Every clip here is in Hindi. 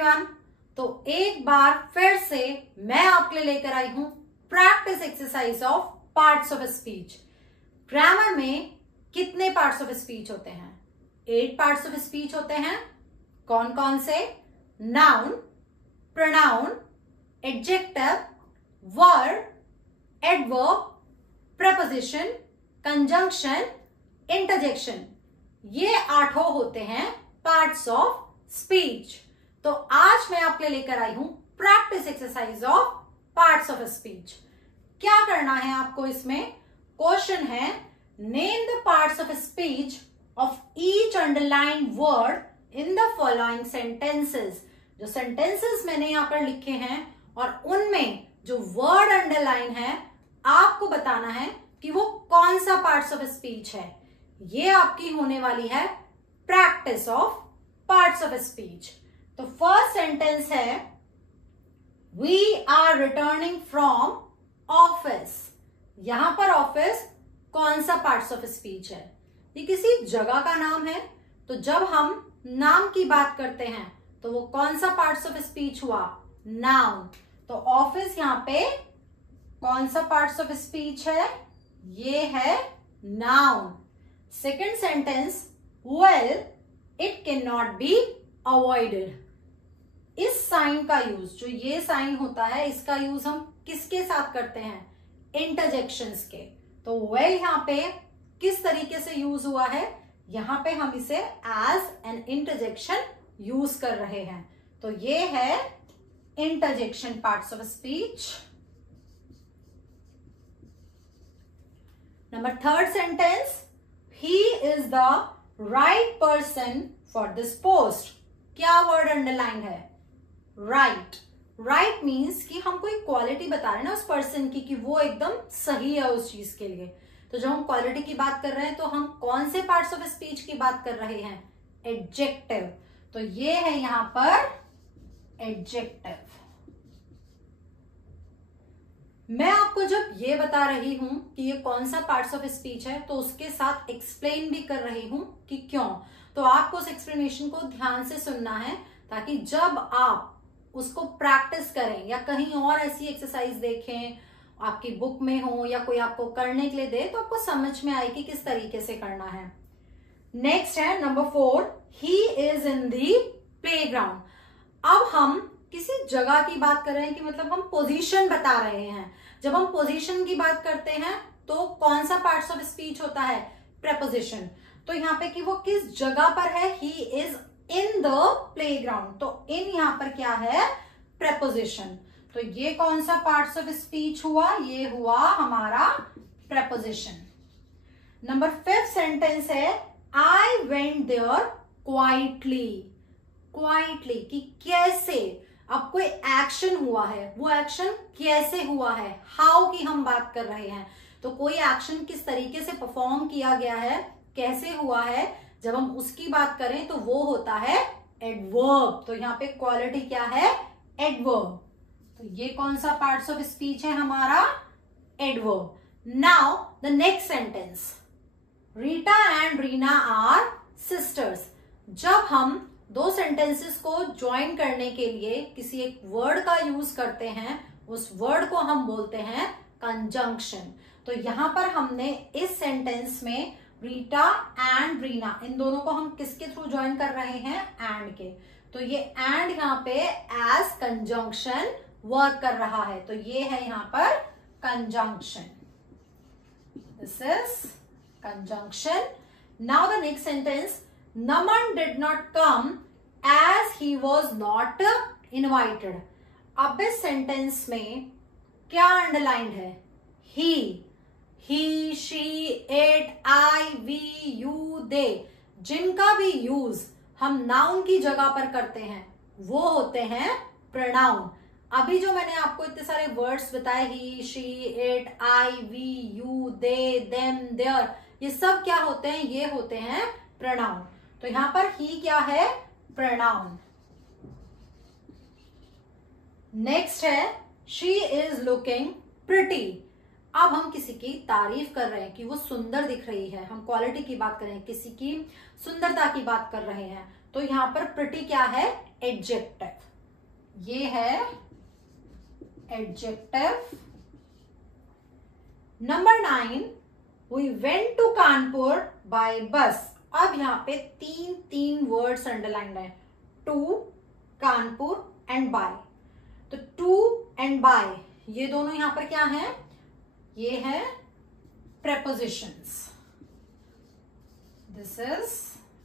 एवरीवन। तो एक बार फिर से मैं आपके लिए लेकर आई हूं practice exercise of parts of speech. Grammar में कितने पार्ट्स ऑफ स्पीच होते हैं? 8 पार्ट्स ऑफ स्पीच होते हैं। कौन कौन से? Noun, pronoun, adjective, verb, adverb, preposition, conjunction, interjection. ये 8 होते हैं पार्ट्स ऑफ स्पीच। तो आज मैं आपके लिए लेकर आई हूं practice exercise of parts of speech. क्या करना है आपको इसमें? क्वेश्चन है, name the parts of speech of each underlined word in the following sentences. जो सेंटेंसेस मैंने यहां पर लिखे हैं और उनमें जो वर्ड अंडरलाइन है आपको बताना है कि वो कौन सा पार्ट्स ऑफ स्पीच है। ये आपकी होने वाली है practice of parts of speech. तो फर्स्ट सेंटेंस है, we are returning from office. यहां पर ऑफिस कौन सा पार्ट्स ऑफ स्पीच है? ये किसी जगह का नाम है। तो जब हम नाम की बात करते हैं तो वो कौन सा पार्ट्स ऑफ स्पीच हुआ? नाउन। तो ऑफिस यहां पे कौन सा पार्ट्स ऑफ स्पीच है? ये है noun. Second sentence, well it can not be avoided. इस साइन का यूज, जो ये साइन होता है, इसका यूज हम किसके साथ करते हैं? इंटरजेक्शंस के। तो वेल यहां पे किस तरीके से यूज हुआ है? यहां पे हम इसे एज एन इंटरजेक्शन यूज कर रहे हैं। तो ये है interjection parts of speech. Number third sentence, he is the right person for this post। क्या वर्ड अंडरलाइन है? right। right means कि हम कोई क्वालिटी बता रहे हैं ना उस पर्सन की कि वो एकदम सही है उस चीज के लिए। तो जब हम क्वालिटी की बात कर रहे हैं तो हम कौन से पार्ट्स ऑफ स्पीच की बात कर रहे हैं? एडजेक्टिव। तो ये है यहां पर एडजेक्टिव। मैं आपको जब ये बता रही हूं कि ये कौन सा पार्ट्स ऑफ स्पीच है तो उसके साथ एक्सप्लेन भी कर रही हूं कि क्यों। तो आपको उस एक्सप्लेनेशन को ध्यान से सुनना है ताकि जब आप उसको प्रैक्टिस करें या कहीं और ऐसी एक्सरसाइज देखें, आपकी बुक में हो या कोई आपको करने के लिए दे, तो आपको समझ में आए कि किस तरीके से करना है। नेक्स्ट है number 4, he is in the playground. अब हम किसी जगह की बात कर रहे हैं कि मतलब हम पोजीशन बता रहे हैं। जब हम पोजीशन की बात करते हैं तो कौन सा पार्ट्स ऑफ स्पीच होता है? प्रेपोजिशन। तो यहाँ पे कि वो किस जगह पर है? He is in the playground. तो इन यहाँ पर क्या है? प्रेपोजिशन। तो ये कौन सा पार्ट्स ऑफ स्पीच हुआ? ये हुआ हमारा प्रेपोजिशन। नंबर 5 सेंटेंस है, I went there quietly. Quietly कि कैसे, अब कोई एक्शन हुआ है, वो एक्शन कैसे हुआ है? हाउ की हम बात कर रहे हैं। तो कोई एक्शन किस तरीके से परफॉर्म किया गया है, कैसे हुआ है, जब हम उसकी बात करें तो वो होता है एडवर्ब। तो यहाँ पे क्वालिटी क्या है? एडवर्ब। तो ये कौन सा पार्ट्स ऑफ स्पीच है हमारा? Adverb. Now the next sentence, Rita and Reena are sisters. जब हम दो सेंटेंसेस को ज्वाइन करने के लिए किसी एक वर्ड का यूज करते हैं, उस वर्ड को हम बोलते हैं कंजंक्शन। तो यहां पर हमने इस सेंटेंस में रीटा एंड रीना, इन दोनों को हम किसके थ्रू ज्वाइन कर रहे हैं? एंड के। तो ये एंड यहाँ पे एज कंजंक्शन वर्क कर रहा है। तो ये है यहां पर conjunction. This is conjunction. Now the next sentence, Naman did not come as he was not invited। अब इस सेंटेंस में क्या अंडरलाइंड है? he, she, it, I, we, you, they। जिनका भी यूज हम नाउन की जगह पर करते हैं वो होते हैं प्रोनाउन। अभी जो मैंने आपको इतने सारे वर्ड्स बताए, he, she, it, I, we, you, they, them, their, ये सब क्या होते हैं? ये होते हैं प्रोनाउन। तो यहां पर ही क्या है? प्रोनाउन। नेक्स्ट है, शी इज लुकिंग प्रिटी। अब हम किसी की तारीफ कर रहे हैं कि वो सुंदर दिख रही है, हम क्वालिटी की बात कर रहे हैं, किसी की सुंदरता की बात कर रहे हैं। तो यहां पर प्रिटी क्या है? एडजेक्टिव। ये है adjective. Number 9, we went to Kanpur by bus. अब यहां पे तीन वर्ड्स अंडरलाइंड है, टू, कानपुर एंड बाय। तो टू एंड बाय ये दोनों यहां पर क्या है, ये है prepositions.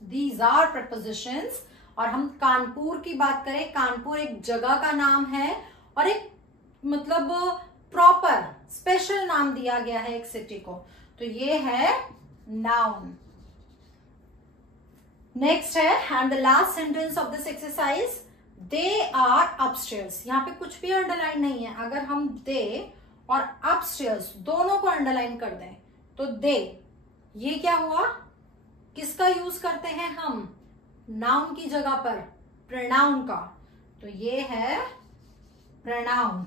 These are prepositions। और हम कानपुर की बात करें, कानपुर एक जगह का नाम है और एक मतलब प्रॉपर स्पेशल नाम दिया गया है एक सिटी को, तो ये है नाउन। नेक्स्ट है, and the last sentence of this exercise, they are upstairs. यहाँ पे कुछ भी अंडरलाइन नहीं है। अगर हम दे और अपस्टेयर्स दोनों को अंडरलाइन कर दें तो दे, ये क्या हुआ, किसका यूज करते हैं हम, नाउन की जगह पर प्रोनाउन का, तो ये है प्रोनाउन।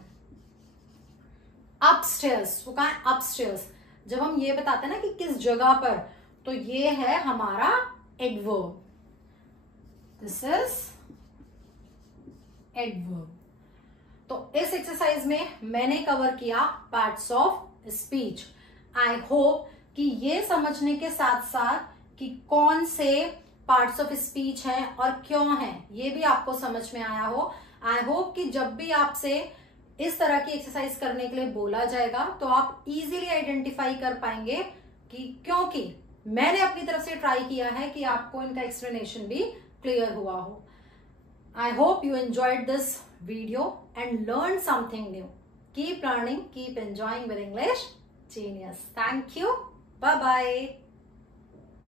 अपस्टेयर्स, वो कहा है अपस्टेयर्स, जब हम ये बताते हैं ना कि किस जगह पर, तो ये है हमारा एडवर्ब। This is adverb. तो इस एक्सरसाइज में मैंने कवर किया parts of speech. I hope कि ये समझने के साथ साथ कि कौन से पार्ट्स ऑफ स्पीच हैं और क्यों हैं, ये भी आपको समझ में आया हो। आई होप कि जब भी आपसे इस तरह की एक्सरसाइज करने के लिए बोला जाएगा तो आप इजीली आइडेंटिफाई कर पाएंगे कि, क्योंकि मैंने अपनी तरफ से ट्राई किया है कि आपको इनका एक्सप्लेनेशन भी क्लियर हुआ हो। I hope you enjoyed this video and learned something new. Keep learning, keep enjoying with English Genius. Thank you. Bye-bye.